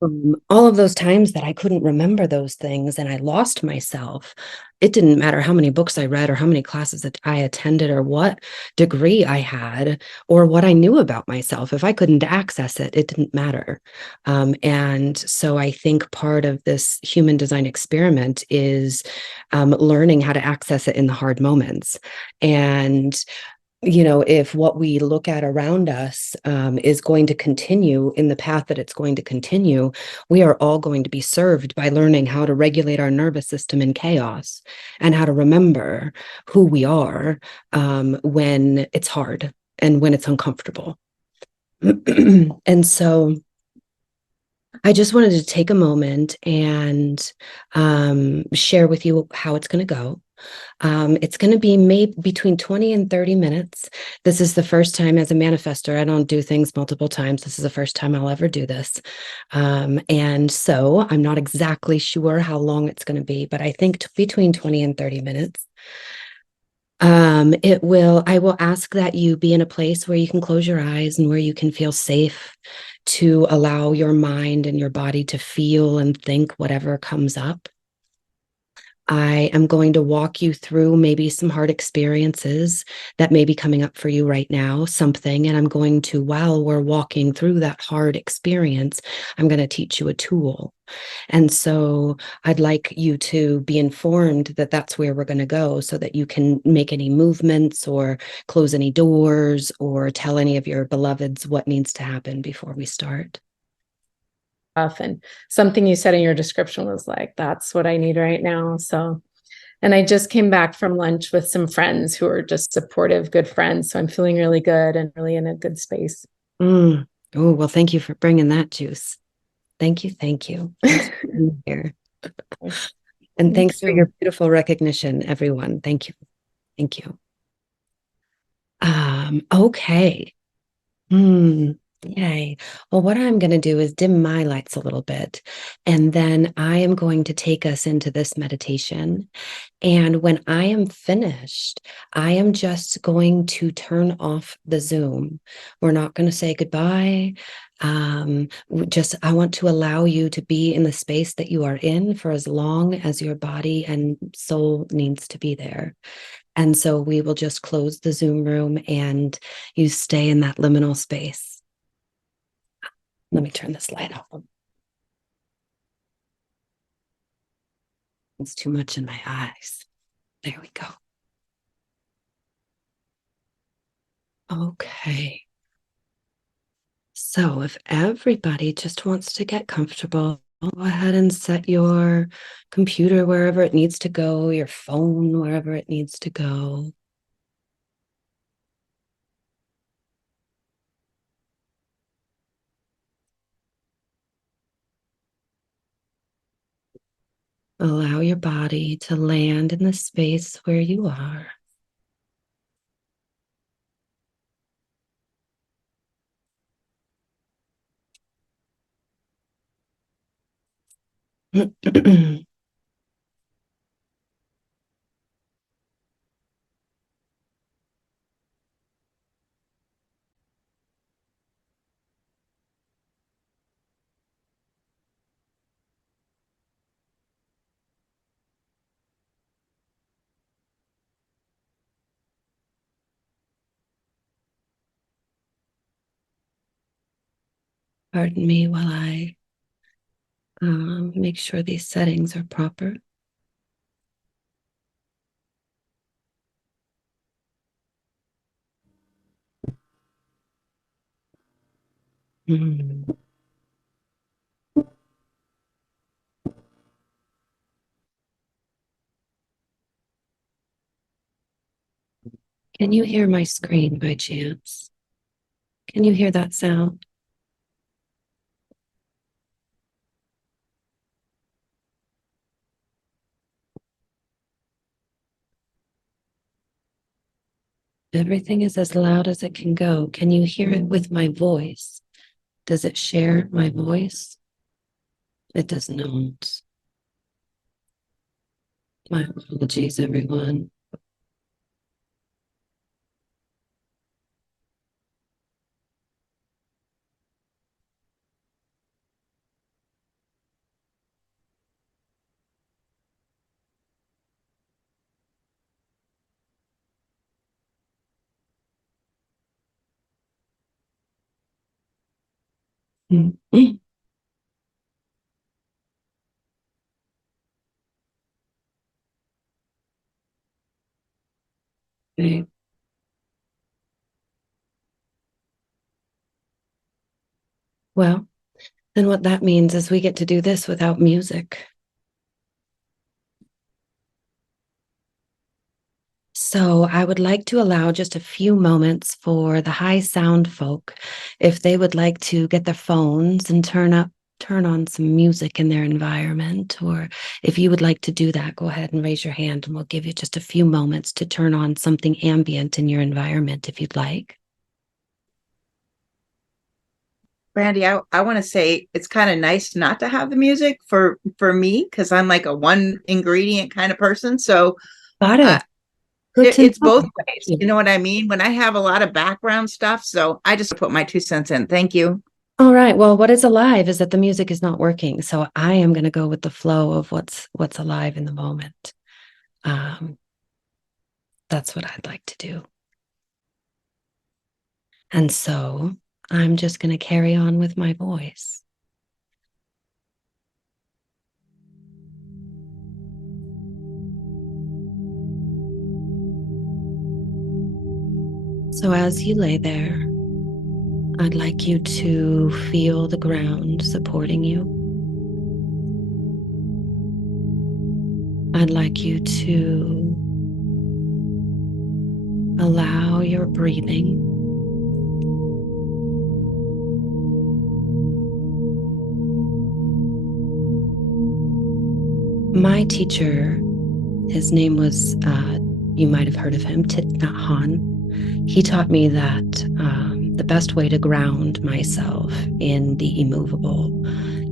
All of those times that I couldn't remember those things and I lost myself, it didn't matter how many books I read or how many classes that I attended or what degree I had or what I knew about myself. If I couldn't access it, it didn't matter. And so I think part of this human design experiment is learning how to access it in the hard moments. And if what we look at around us is going to continue in the path that it's going to continue, we are all going to be served by learning how to regulate our nervous system in chaos and how to remember who we are when it's hard and when it's uncomfortable. And so I just wanted to take a moment and share with you how it's going to go. It's going to be maybe between 20 and 30 minutes. This is the first time as a manifester. I don't do things multiple times. This is the first time I'll ever do this. And so I'm not exactly sure how long it's going to be, but I think between 20 and 30 minutes. I will ask that you be in a place where you can close your eyes and where you can feel safe to allow your mind and your body to feel and think whatever comes up. I am going to walk you through maybe some hard experiences that may be coming up for you right now, something. And I'm going to, while we're walking through that hard experience, I'm going to teach you a tool. And so I'd like you to be informed that that's where we're going to go so that you can make any movements or close any doors or tell any of your beloveds what needs to happen before we start. And something you said in your description was like, that's what I need right now. So, and I just came back from lunch with some friends who are just supportive, good friends. So I'm feeling really good and really in a good space. Oh, well, thank you for bringing that juice. Thank you. Thank you. Thanks for being here. And Thank thanks for your you. beautiful recognition, everyone. Thank you. Thank you. Okay. Hmm. Yay. Well, what I'm going to do is dim my lights a little bit, and then I am going to take us into this meditation. And when I am finished, I am just going to turn off the Zoom. We're not going to say goodbye. I want to allow you to be in the space that you are in for as long as your body and soul needs to be there. And so we will just close the Zoom room and you stay in that liminal space. Let me turn this light off. It's too much in my eyes. There we go. Okay. So if everybody just wants to get comfortable, go ahead and set your computer wherever it needs to go, your phone wherever it needs to go. Allow your body to land in the space where you are. Pardon me while I make sure these settings are proper. Mm. Can you hear my screen by chance? Can you hear that sound? Everything is as loud as it can go. Can you hear it with my voice? Does it share my voice? It does not. My apologies, everyone. Mhm. Okay. Well, then what that means is we get to do this without music. So I would like to allow just a few moments for the high sound folk, if they would like to get their phones and turn on some music in their environment, or if you would like to do that, go ahead and raise your hand and we'll give you just a few moments to turn on something ambient in your environment if you'd like. Brandy, I want to say it's kind of nice not to have the music for me because I'm like a one ingredient kind of person. So Got uh, it. Good to it's both know. ways. You know what I mean? When I have a lot of background stuff, so I just put my 2 cents in. Thank you. All right. Well, what is alive is that the music is not working. So I am going to go with the flow of what's alive in the moment. Um, that's what I'd like to do. And so I'm just going to carry on with my voice. So as you lay there, I'd like you to feel the ground supporting you. I'd like you to allow your breathing my teacher, his name was, you might have heard of him, Thich Nhat Hanh. He taught me that the best way to ground myself in the immovable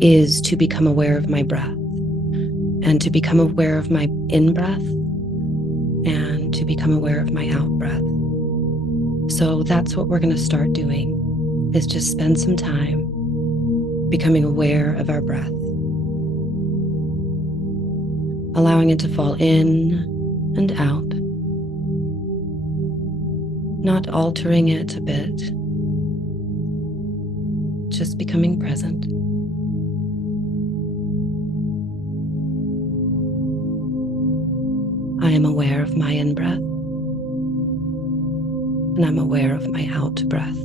is to become aware of my breath and to become aware of my in breath and to become aware of my out breath. So that's what we're going to start doing, is just spend some time becoming aware of our breath, allowing it to fall in and out, not altering it a bit, just becoming present. I am aware of my in breath, and I'm aware of my out breath.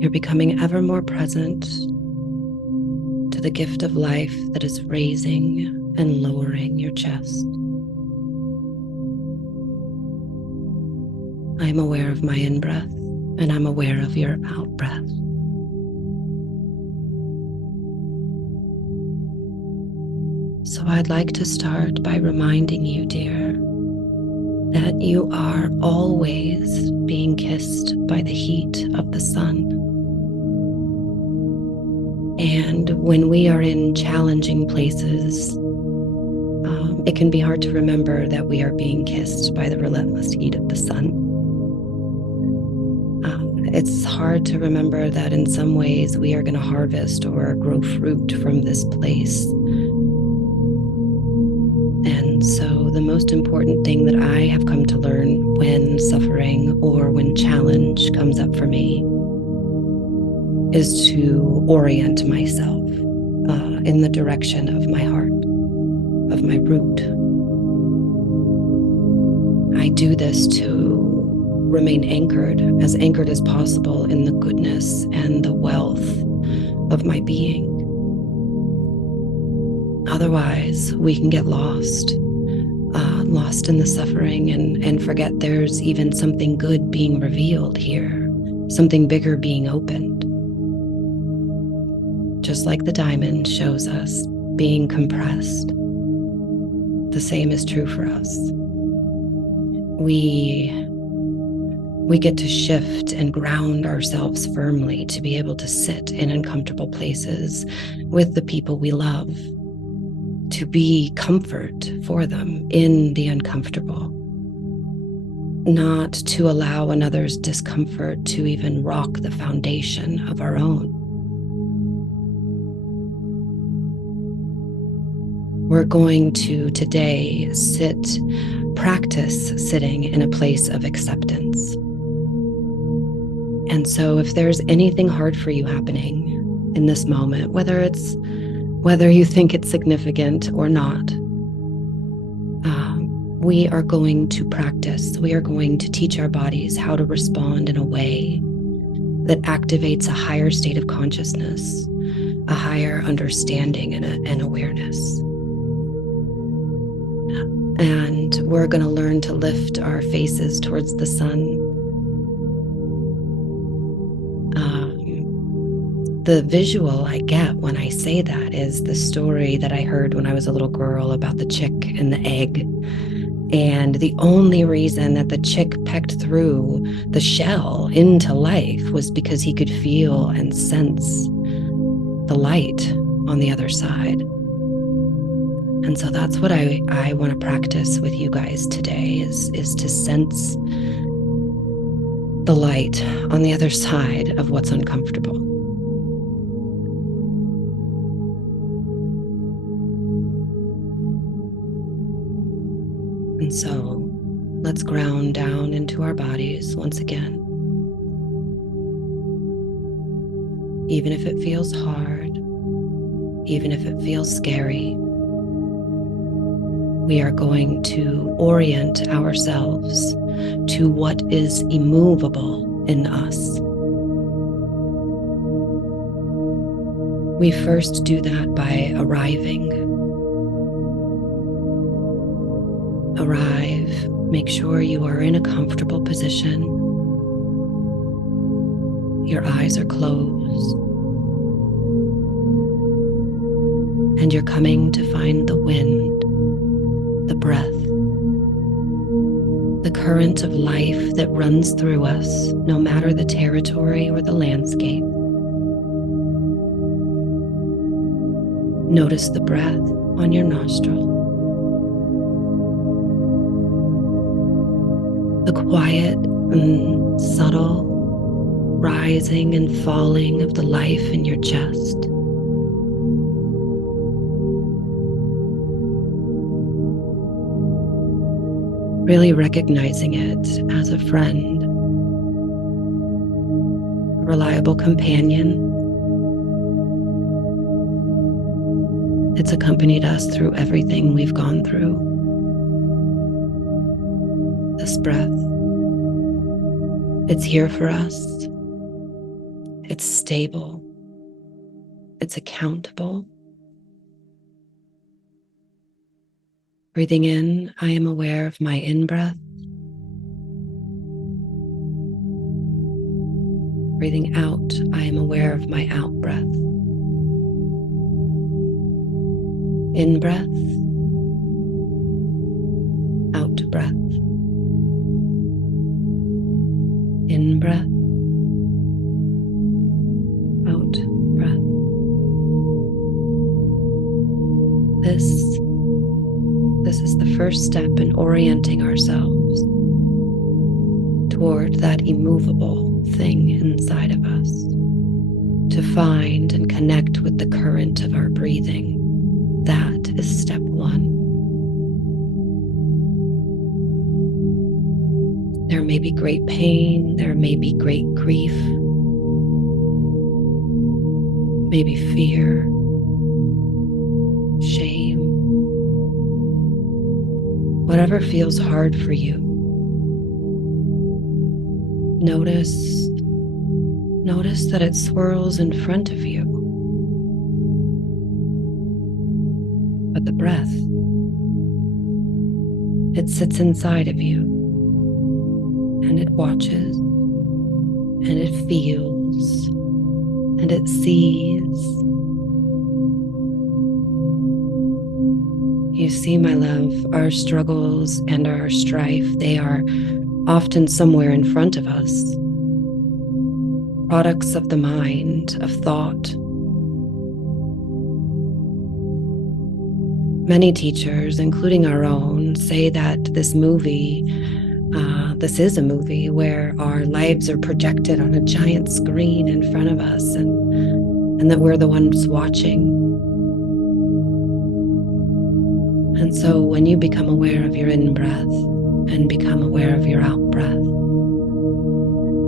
You're becoming ever more present to the gift of life that is raising and lowering your chest. I am aware of my in breath, and I'm aware of your out breath. So I'd like to start by reminding you, dear, that you are always being kissed by the heat of the sun. And when we are in challenging places, it can be hard to remember that we are being kissed by the relentless heat of the sun. It's hard to remember that in some ways we are going to harvest or grow fruit from this place. And so the most important thing that I have come to learn when suffering or when challenge comes up for me is to orient myself in the direction of my heart, of my root. I do this to remain anchored as possible in the goodness and the wealth of my being. Otherwise, we can get lost in the suffering and forget there's even something good being revealed here, something bigger being opened. Just like the diamond shows us being compressed, the same is true for us. We get to shift and ground ourselves firmly to be able to sit in uncomfortable places with the people we love, to be comfort for them in the uncomfortable, not to allow another's discomfort to even rock the foundation of our own. We're going to today practice sitting in a place of acceptance. And so if there's anything hard for you happening in this moment, whether you think it's significant or not, we are going to practice. We are going to teach our bodies how to respond in a way that activates a higher state of consciousness, a higher understanding and awareness. And we're going to learn to lift our faces towards the sun. The visual I get when I say that is the story that I heard when I was a little girl about the chick and the egg. And the only reason that the chick pecked through the shell into life was because he could feel and sense the light on the other side. And so that's what I want to practice with you guys today is to sense the light on the other side of what's uncomfortable. And so let's ground down into our bodies once again. Even if it feels hard, even if it feels scary, we are going to orient ourselves to what is immovable in us. We first do that by arriving. Arrive, make sure you are in a comfortable position. Your eyes are closed. And you're coming to find the wind, the breath, the current of life that runs through us, no matter the territory or the landscape. Notice the breath on your nostril. The quiet and subtle rising and falling of the life in your chest. Really recognizing it as a friend, a reliable companion. It's accompanied us through everything we've gone through. This breath, it's here for us. It's stable. It's accountable. Breathing in, I am aware of my in-breath. Breathing out, I am aware of my out-breath. In-breath, out-breath. In-breath, out-breath. This is the first step in orienting ourselves toward that immovable thing inside of us, to find and connect with the current of our breathing. That is step one. There may be great pain, there may be great grief, maybe fear, shame. Whatever feels hard for you, notice that it swirls in front of you. But the breath, it sits inside of you, and it watches, and it feels, and it sees. You see, my love, our struggles and our strife, they are often somewhere in front of us. Products of the mind, of thought. Many teachers, including our own, say that this is a movie where our lives are projected on a giant screen in front of us, and that we're the ones watching. And so when you become aware of your in-breath and become aware of your out-breath,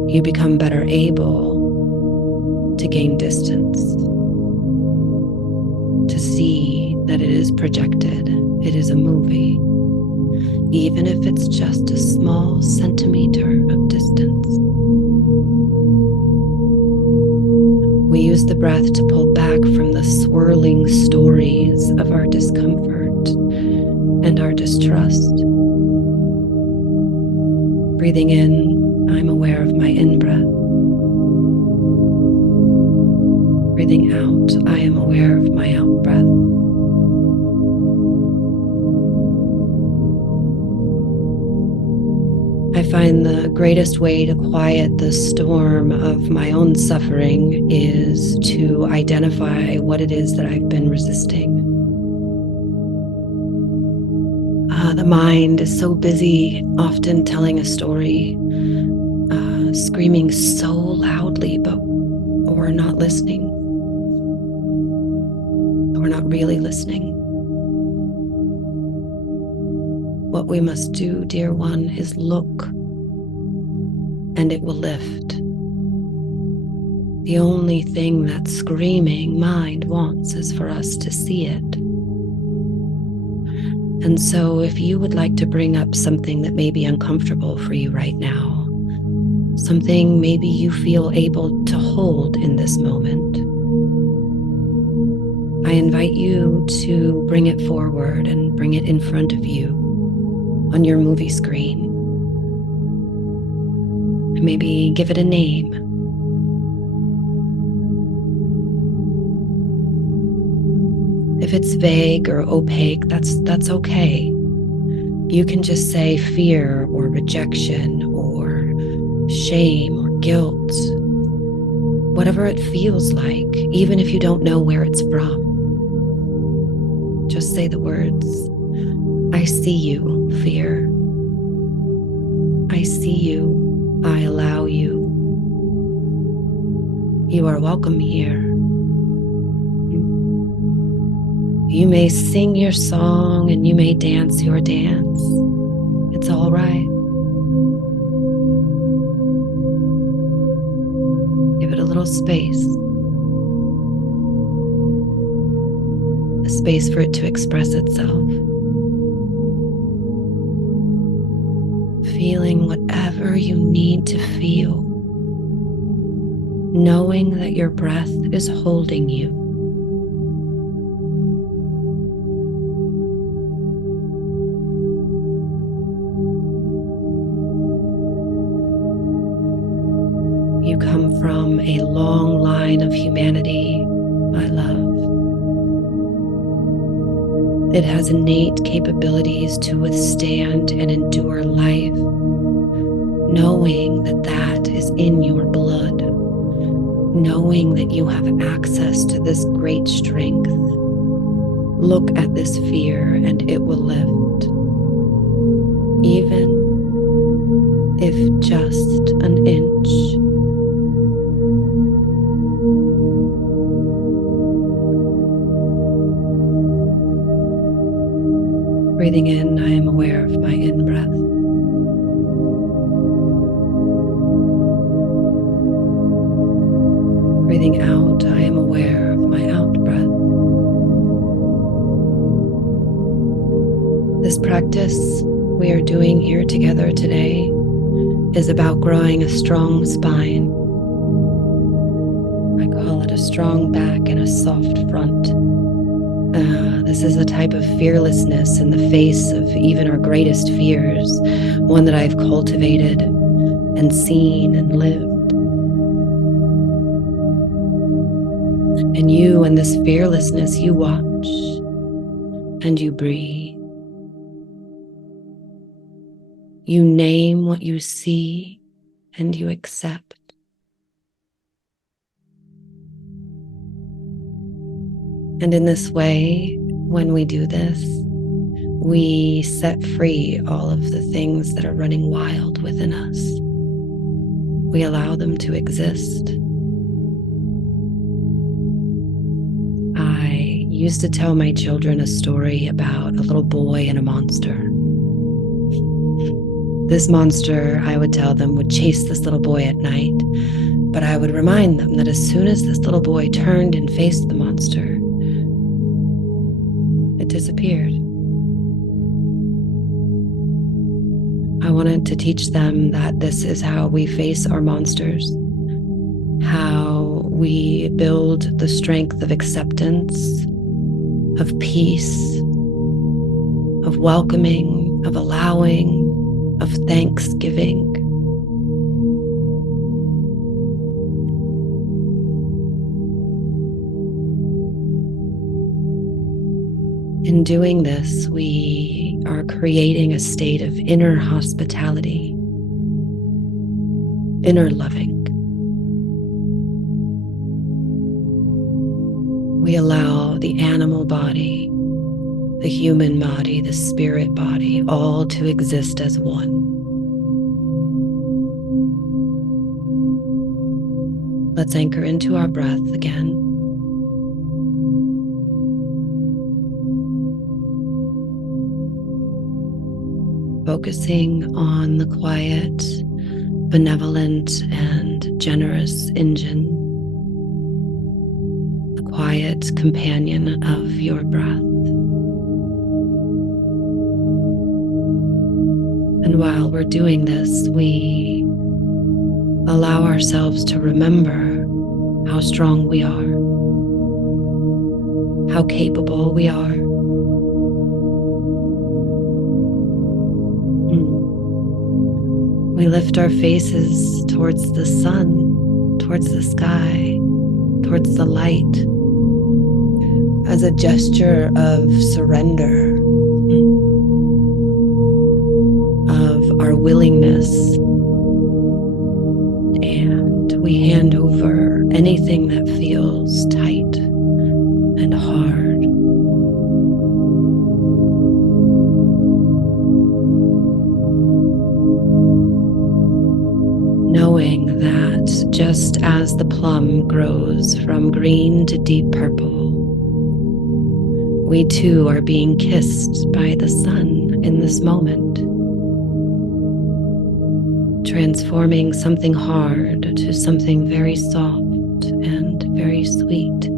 you become better able to gain distance, to see that it is projected, it is a movie, even if it's just a small centimeter of distance. We use the breath to pull back from the swirling stories of our discomfort and our distrust. Breathing in, I'm aware of my in-breath. Breathing out, I am aware of my out-breath. I find the greatest way to quiet the storm of my own suffering is to identify what it is that I've been resisting. The mind is so busy, often telling a story, screaming so loudly, but we're not listening. We're not really listening. What we must do, dear one, is look, and it will lift. The only thing that screaming mind wants is for us to see it. And so if you would like to bring up something that may be uncomfortable for you right now, something maybe you feel able to hold in this moment, I invite you to bring it forward and bring it in front of you on your movie screen. Maybe give it a name. If it's vague or opaque, that's okay. You can just say fear or rejection or shame or guilt, whatever it feels like, even if you don't know where it's from. Just say the words, I see you, fear. I see you, I allow you. You are welcome here. You may sing your song and you may dance your dance. It's all right. Give it a little space. A space for it to express itself. Feeling whatever you need to feel. Knowing that your breath is holding you. You come from a long line of humanity, my love. It has innate capabilities to withstand and endure life, knowing that that is in your blood, knowing that you have access to this great strength. Look at this fear and it will lift, even if just an inch. Breathing in, I am aware of my in-breath. Breathing out, I am aware of my out-breath. This practice we are doing here together today is about growing a strong spine. I call it a strong back and a soft front. This is a type of fearlessness in the face of even our greatest fears, one that I've cultivated and seen and lived. And you and this fearlessness, you watch and you breathe. You name what you see and you accept. And in this way, when we do this, we set free all of the things that are running wild within us. We allow them to exist. I used to tell my children a story about a little boy and a monster. This monster, I would tell them, would chase this little boy at night, but I would remind them that as soon as this little boy turned and faced the monster, it disappeared. I wanted to teach them that this is how we face our monsters, how we build the strength of acceptance, of peace, of welcoming, of allowing, of thanksgiving. In doing this, we are creating a state of inner hospitality, inner loving. We allow the animal body, the human body, the spirit body, all to exist as one. Let's anchor into our breath again. Focusing on the quiet, benevolent, and generous engine, the quiet companion of your breath. And while we're doing this, we allow ourselves to remember how strong we are, how capable we are. We lift our faces towards the sun, towards the sky, towards the light, as a gesture of surrender, of our willingness, and we hand over anything that feels tight and hard. Knowing that just as the plum grows from green to deep purple, we too are being kissed by the sun in this moment, transforming something hard to something very soft and very sweet.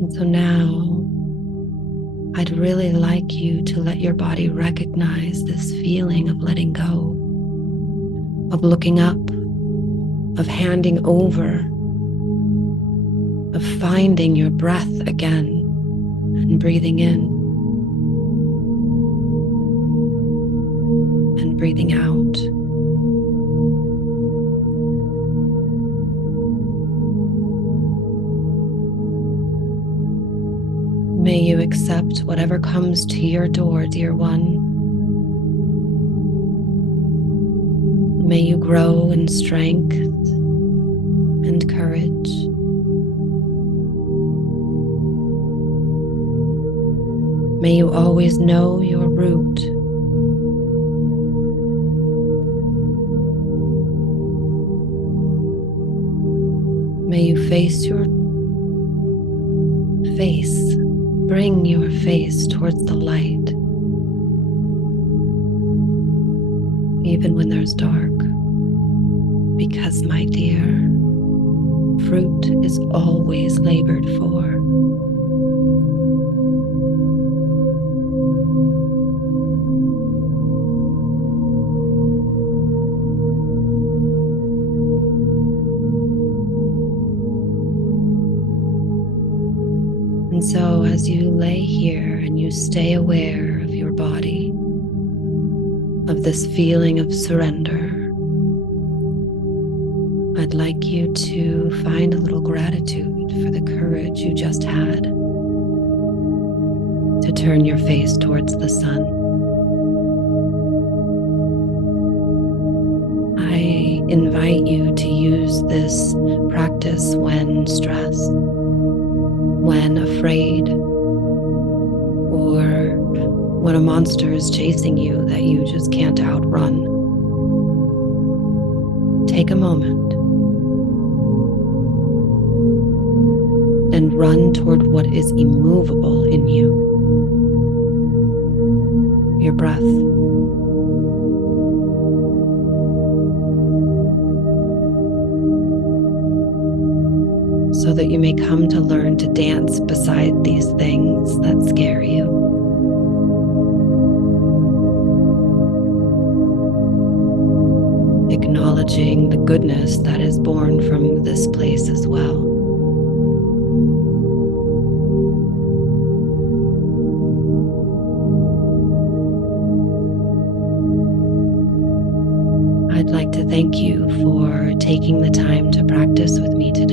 And so now, I'd really like you to let your body recognize this feeling of letting go, of looking up, of handing over, of finding your breath again and breathing in and breathing out. May you accept whatever comes to your door, dear one. May you grow in strength and courage. May you always know your route. May you face your face. Bring your face towards the light, even when there's dark, because, my dear, fruit is always labored for. And so as you lay here and you stay aware of your body, of this feeling of surrender, I'd like you to find a little gratitude for the courage you just had to turn your face towards the sun. I invite you to use this practice when stressed, when afraid, or when a monster is chasing you that you just can't outrun. take a moment and run toward what is immovable in you, your breath. So that you may come to learn to dance beside these things that scare you. Acknowledging the goodness that is born from this place as well. I'd like to thank you for taking the time to practice with me today.